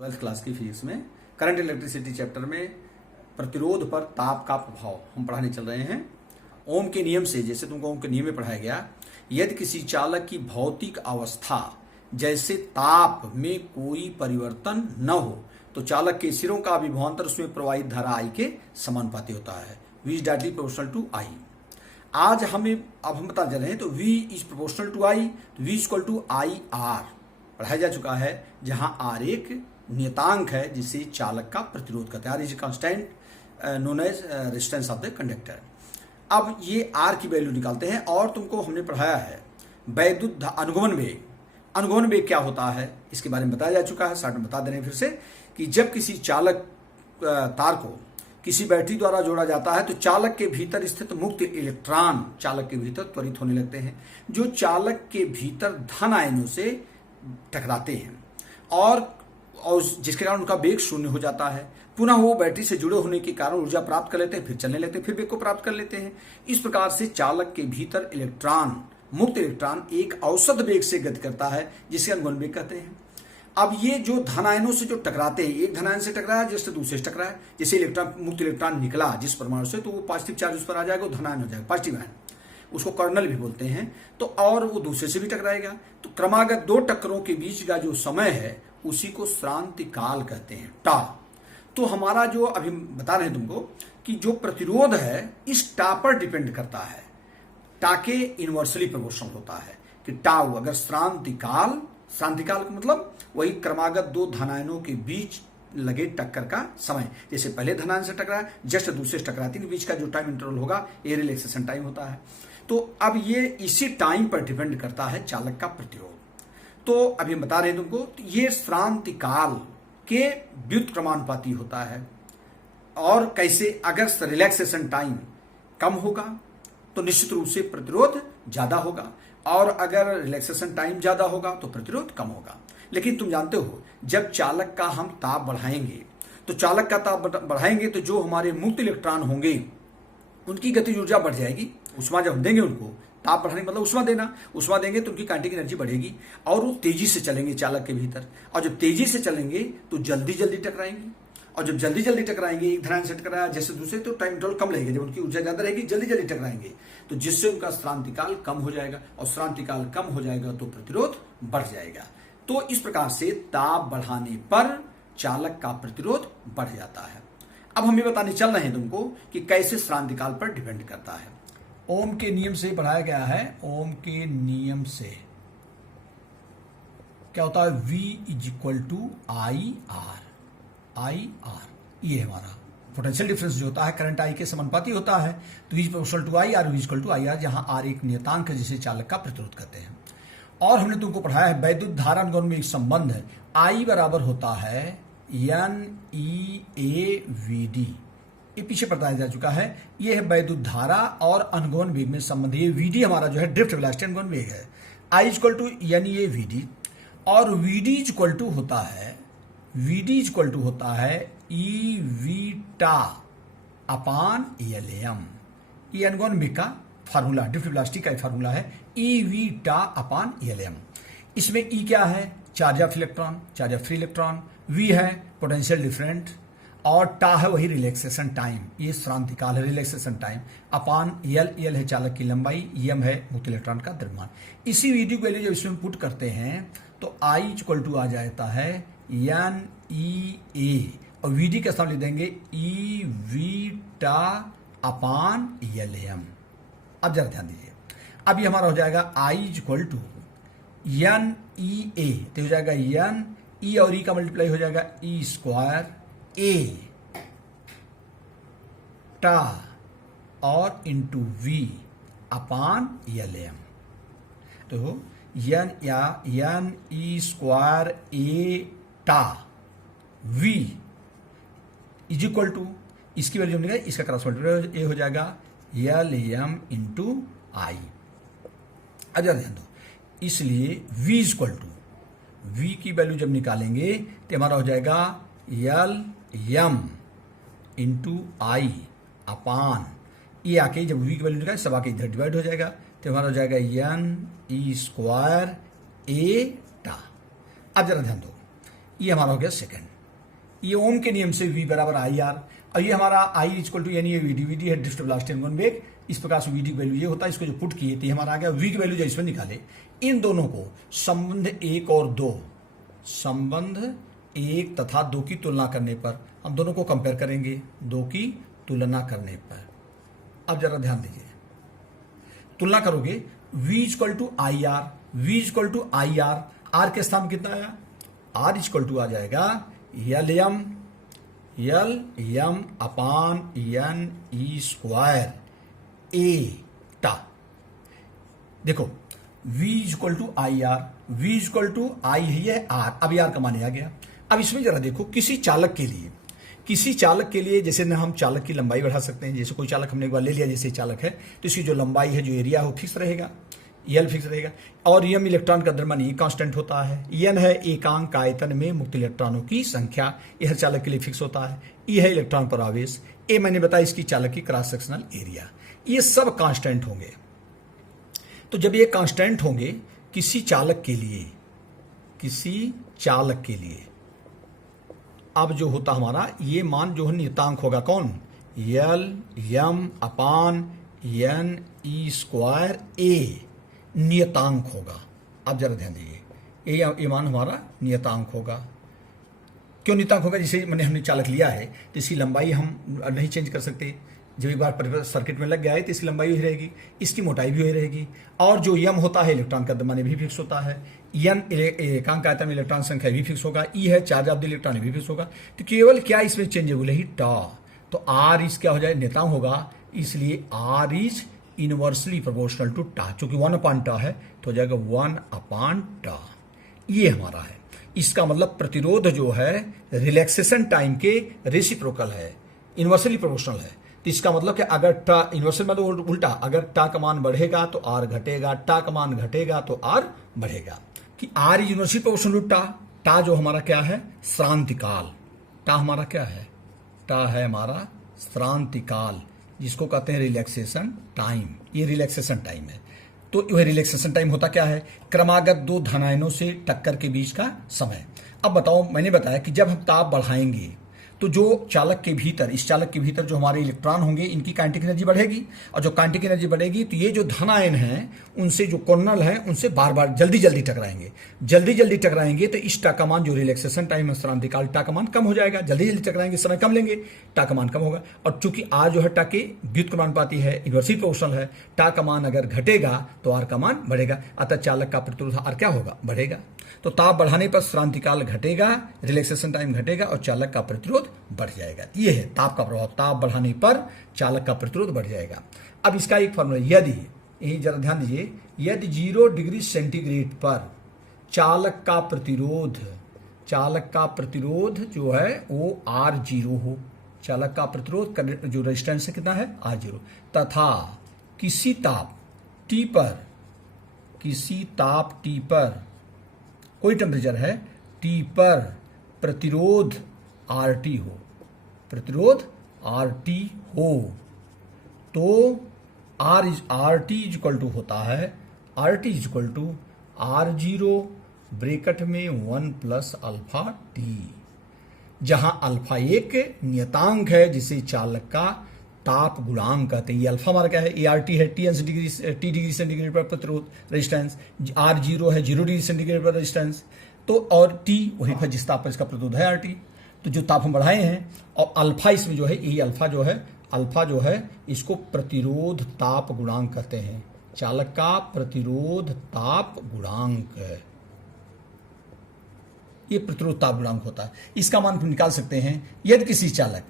Twelfth class की physics में current electricity chapter में प्रतिरोध पर ताप का प्रभाव हम पढ़ाने चल रहे हैं। ओम के नियम से, जैसे तुमको ओम के नियम में पढ़ाया गया, यदि किसी चालक की भौतिक अवस्था जैसे ताप में कोई परिवर्तन न हो तो चालक के सिरों का विभवांतर उसमें प्रवाहित धारा आई के समानुपाती होता है, V is directly proportional to I। आज अब हम बता रहे हैं तो V is proportional to I, तो V equal to I R पढ़ाया जा चुका है, जहां R एक नियतांक है जिसे चालक का प्रतिरोध कहते हैं। R is constant known as resistance of the conductor. अब ये R की वैल्यू निकालते हैं और तुमको हमने पढ़ाया है वैद्युत अनुगमन वेग। अनुगमन वेग क्या होता है इसके बारे में बताया जा चुका है, शॉर्ट में बता दे रहे हैं फिर से कि जब किसी चालक तार को किसी बैटरी द्वारा जोड़ा जाता है तो चालक के भीतर स्थित मुक्त इलेक्ट्रॉन चालक के भीतर त्वरित होने लगते हैं, जो चालक के भीतर धन आयनों से टकराते हैं और जिसके कारण उनका वेग शून्य हो जाता है। पुनः वो बैटरी से जुड़े होने के कारण ऊर्जा प्राप्त कर लेते हैं, फिर चलने लगते हैं, फिर वेग को प्राप्त कर लेते हैं। इस प्रकार से चालक के भीतर मुक्त इलेक्ट्रॉन एक औसत वेग से गति करता है, जिसे अनुगमन वेग कहते हैं। अब ये जो धन आयनों से जो टकराते हैं, एक धन आयन से टकराया जैसे दूसरे से टकराया, जैसे मुक्त इलेक्ट्रॉन निकला जिस परमाणु से तो वो पॉजिटिव चार्ज उस पर आ जाएगा, वो धन आयन हो जाएगा, पॉजिटिव आयन, उसको कर्नल भी बोलते हैं। तो और वो दूसरे से भी टकराएगा, तो क्रमागत दो टक्करों के बीच का जो समय है उसी को श्रांति काल कहते हैं, टा। तो हमारा जो अभी बता रहे हैं तुमको कि जो प्रतिरोध है इस टा पर डिपेंड करता है, टा के इनवर्सली प्रोपोर्शनल होता है कि टाउ अगर श्रांति काल का मतलब वही क्रमागत दो धनायनों के बीच लगे टक्कर का समय, जैसे पहले धनायन से टकराया जस्ट दूसरे से टकराती बीच का जो टाइम इंटरवल होगा ये रिलैक्सेशन टाइम होता है। तो अब ये इसी टाइम पर डिपेंड करता है चालक का प्रतिरोध। तो अभी हम बता रहे हैं तुमको, तो ये श्रांति काल के व्युत्क्रमानुपाती होता है। और कैसे, अगर रिलैक्सेशन टाइम कम होगा तो निश्चित रूप से प्रतिरोध ज्यादा होगा, और अगर रिलैक्सेशन टाइम ज्यादा होगा तो प्रतिरोध कम होगा। लेकिन तुम जानते हो जब चालक का हम ताप बढ़ाएंगे तो चालक का ताप बढ़ाएंगे तो जो हमारे मुक्त इलेक्ट्रॉन होंगे उनकी गतिज ऊर्जा बढ़ जाएगी। उष्मा जब हम देंगे उनको, ताप बढ़ाने मतलब उष्मा देना, उष्मा देंगे तो उनकी काइनेटिक एनर्जी बढ़ेगी और वो तेजी से चलेंगे चालक के भीतर, और जब तेजी से चलेंगे तो जल्दी जल्दी टकराएंगे, और जब जल्दी जल्दी टकराएंगे एक धनायन से टकराया जैसे दूसरे तो टाइम इंटरवल कम लगेगा, जब उनकी ऊर्जा ज्यादा रहेगी जल्दी जल्दी टकराएंगे तो जिससे उनका श्रांतिकाल कम हो जाएगा, और श्रांतिकाल कम हो जाएगा तो प्रतिरोध बढ़ जाएगा। तो इस प्रकार से ताप बढ़ाने पर चालक का प्रतिरोध बढ़ जाता है। अब हम ये बताने चल रहे हैं तुमको कि कैसे श्रांतिकाल पर डिपेंड करता है। ओम के नियम से बढ़ाया गया है। ओम के नियम से क्या होता है, V is equal to I R. ये हमारा पोटेंशियल डिफरेंस जो होता है करंट आई के समानुपाती होता है, तो V is proportional to I R, V equal to I R, जहां R एक नियतांक है जिसे चालक का प्रतिरोध कहते हैं। और हमने तुमको पढ़ाया है वैद्युत धारा अनुगमन में एक संबंध है, I बराबर होता है NEAVD। ये पीछे बताया जा चुका है। ये है वैद्युत धारा और अनुगमन वेग में संबंध। ये VD हमारा जो है ड्रिफ्ट वेलोसिटी अनुगमन वेग है, I इक्वल टू NEAVD, और VD इक्वल टू होता है EVटा अपान LM। ये अनुगमन वेग का फार्मूला, ड्रिफ्ट वेलोसिटी का फार्मूला है, EVटा अपान LM। इसमें E क्या है, charge of electron, charge of free electron, V है पोटेंशियल डिफरेंट, और टा है वही रिलैक्सेशन टाइम, ये श्रांतिकाल है रिलैक्सेशन टाइम, अपान L है चालक की लंबाई, M है मुक्त इलेक्ट्रॉन का द्रव्यमान। इसी वीडियो को वैल्यू जब इसमें पुट करते हैं तो I इक्वल टू आ जाता है NEA, और VD का स्थान लिख देंगे EVटा अपान LM। अब जरा ध्यान दीजिए, अब ये हमारा हो जाएगा I इक्वल टू NEA, तो हो जाएगा E और E का मल्टीप्लाई हो जाएगा E स्क्वायर A टा और इंटू V अपान LM। तो N E स्क्वायर A टा V इज इक्वल टू, इसकी वैल्यू निकाले, इसका क्रॉस मल्टीप्लाई हो जाएगा LM इंटू I। अब जरा ध्यान दो, इसलिए V इक्वल टू, V की वैल्यू जब निकालेंगे तो हमारा हो जाएगा LM इंटू आई अपान, ये आके जब V की वैल्यू निकाले सब आके इधर डिवाइड हो जाएगा, तो हमारा हो जाएगा NE स्क्वायर A टा। अब जरा ध्यान दो, ये हमारा हो गया सेकंड। ये ओम के नियम से V बराबर आई आर, और ये हमारा आई इक्वल टू यानी ये वी डी है ड्रिफ्ट वेलोसिटी एंगुलर वेग। इस प्रकार से वी डी की वैल्यू ये होता है, इसको जो पुट किए थे हमारा आ गया V की वैल्यू जो इसमें निकाले। इन दोनों को संबंध 1 और 2, संबंध 1 तथा 2 की तुलना करने पर हम दोनों को कंपेयर करेंगे, 2 की तुलना करने पर। अब जरा ध्यान दीजिए, तुलना करोगे V equal to I R, V equal to I R, R के स्थान कितना आया, R इक्वल टू आ जाएगा L M upon N E square A tau. देखो V equal to I R, V equal to I है R, अब are का मान आ गया। अब इसमें जरा देखो, किसी चालक के लिए जैसे ना हम चालक की लंबाई बढ़ा सकते हैं। जैसे कोई चालक हमने एक बार ले लिया, जैसे चालक है तो इसकी जो लंबाई है, जो एरिया है वो फिक्स रहेगा, एल फिक्स रहेगा। और एम इलेक्ट्रॉन का द्रव्यमान ई कांस्टेंट होता है, एन है एकांक आयतन में मुक्त इलेक्ट्रॉनों की संख्या, यह चालक के लिए फिक्स होता है। ई है इलेक्ट्रॉन पर आवेश, ए मैंने बताया इसकी चालक की क्रॉस सेक्शनल एरिया। ये सब कांस्टेंट होंगे। तो जब ये कांस्टेंट होंगे किसी चालक के लिए, अब जो होता हमारा ये मान जो है नियतांक होगा कौन, L M upon N E square ए नियतांक होगा। अब जरा ध्यान दीजिए, ये मान हमारा नियतांक होगा। क्यों नियतांक होगा, जैसे मैंने हमने चालक लिया है तो इसकी लंबाई हम नहीं चेंज कर सकते। जब एक बार सर्किट में लग गया है तो इसकी लंबाई वही रहेगी, इसकी मोटाई भी वही रहेगी। और जो यम होता है इलेक्ट्रॉन का द्रव्यमान भी फिक्स होता है, एन एकांक आयतन में इलेक्ट्रॉन संख्या भी फिक्स होगा, ई है चार्ज ऑफ द इलेक्ट्रॉन भी फिक्स होगा। तो केवल क्या इसमें चेंजेबल है टा, तो आर इज क्या हो जाए, नियतांक होगा, इसलिए R is inversely proportional to टा, चूंकि 1 अपान टा है तो हो जाएगा 1 अपान टा। ये हमारा है। इसका मतलब प्रतिरोध जो है रिलैक्सेशन टाइम के रेसिप्रोकल है, इनवर्सली प्रोपोर्शनल है। तो इसका मतलब कि अगर टा इनवर्सल मतलब उल्टा, अगर टा का मान बढ़ेगा तो आर घटेगा, टा का मान घटेगा तो आर बढ़ेगा। कि R is inversely proportional to टा। टा जो हमारा क्या है, श्रांतिकाल। टा हमारा क्या है, टा है हमारा श्रांतिकाल, जिसको कहते हैं रिलैक्सेशन टाइम। ये रिलैक्सेशन टाइम है। तो वह रिलैक्सेशन टाइम होता क्या है, क्रमागत 2 धनायनों से टक्कर के बीच का समय। अब बताओ, मैंने बताया कि जब हम ताप बढ़ाएंगे तो जो चालक के भीतर, इस चालक के भीतर जो हमारे इलेक्ट्रॉन होंगे इनकी काइनेटिक एनर्जी बढ़ेगी, और जो काइनेटिक एनर्जी बढ़ेगी तो ये जो धन आयन हैं उनसे, जो कॉर्नल हैं उनसे बार बार जल्दी जल्दी टकराएंगे। तो इस टा का मान जो रिलैक्सेशन टाइम है श्रांतिकाल, टा का मान कम हो जाएगा। जल्दी जल्दी टकराएंगे, समय कम लेंगे, टा का मान कम होगा। और चूंकि आर जो है टा के व्युत्क्रमानुपाती है, इनवर्सली प्रोपोर्शनल है, टा का मान अगर घटेगा तो आर का मान बढ़ेगा, अतः चालक का प्रतिरोध आर क्या होगा, बढ़ेगा। तो ताप बढ़ाने पर श्रांतिकाल घटेगा, रिलैक्सेशन टाइम घटेगा और चालक का प्रतिरोध बढ़ जाएगा। ये है ताप का प्रभाव, ताप बढ़ाने पर चालक का प्रतिरोध बढ़ जाएगा। अब इसका एक फॉर्मूला, यदि जरा ध्यान दीजिए, यदि 0 डिग्री सेंटीग्रेड पर चालक का प्रतिरोध जो है वो R0 हो, चालक का प्रतिरोध जो रेजिस्टेंस है कितना है, R0, तथा किसी ताप T पर कोई टेम्परेचर है T पर प्रतिरोध RT हो, तो RT इक्वल टू होता है, RT equal to R0 bracket में 1 प्लस अल्फा टी, जहां अल्फा एक नियतांक है जिसे चालक का ताप गुणांक कहते हैं। ये अल्फा हमारा क्या है, ART है, T डिग्री सेंटीग्रेड पर प्रतिरोध रेजिस्टेंस, R0 है 0 डिग्री सेंटीग्रेड पर रेजिस्टेंस, तो और T वही पर जिस ताप पर इसका प्रतिरोध है RT। तो जो ताप हम बढ़ाए हैं, और अल्फा इसमें जो है, ये अल्फा जो है इसको प्रतिरोध ताप गुणांक कहते हैं, चालक का प्रतिरोध ताप गुणांक है, ये प्रतिरोध ताप गुणांक होता है। इसका मान निकाल सकते हैं, यदि किसी चालक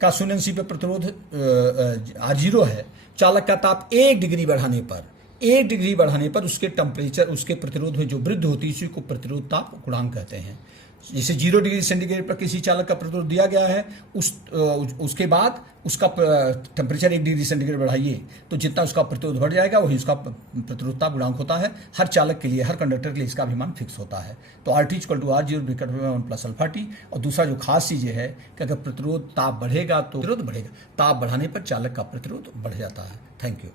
का 0 पे प्रतिरोध R0 है, चालक का ताप 1 डिग्री बढ़ाने पर उसके टेम्परेचर, उसके प्रतिरोध में जो वृद्धि होती है, इसी को प्रतिरोध ताप गुणांक कहते हैं। जैसे 0 डिग्री सेंटीग्रेड पर किसी चालक का प्रतिरोध दिया गया है, उसके बाद उसका टेम्परेचर 1 डिग्री सेंटीग्रेड बढ़ाइए तो जितना उसका प्रतिरोध बढ़ जाएगा वही उसका प्रतिरोधता गुणांक होता है। हर चालक के लिए, हर कंडक्टर के लिए इसका भी मान फिक्स होता है। तो RT equal to R0 bracket में 1 प्लस अल्फा टी। और दूसरा जो खास चीज है कि अगर प्रतिरोध ताप बढ़ेगा तो प्रतिरोध बढ़ेगा, ताप बढ़ाने पर चालक का प्रतिरोध बढ़ जाता है। Thank you.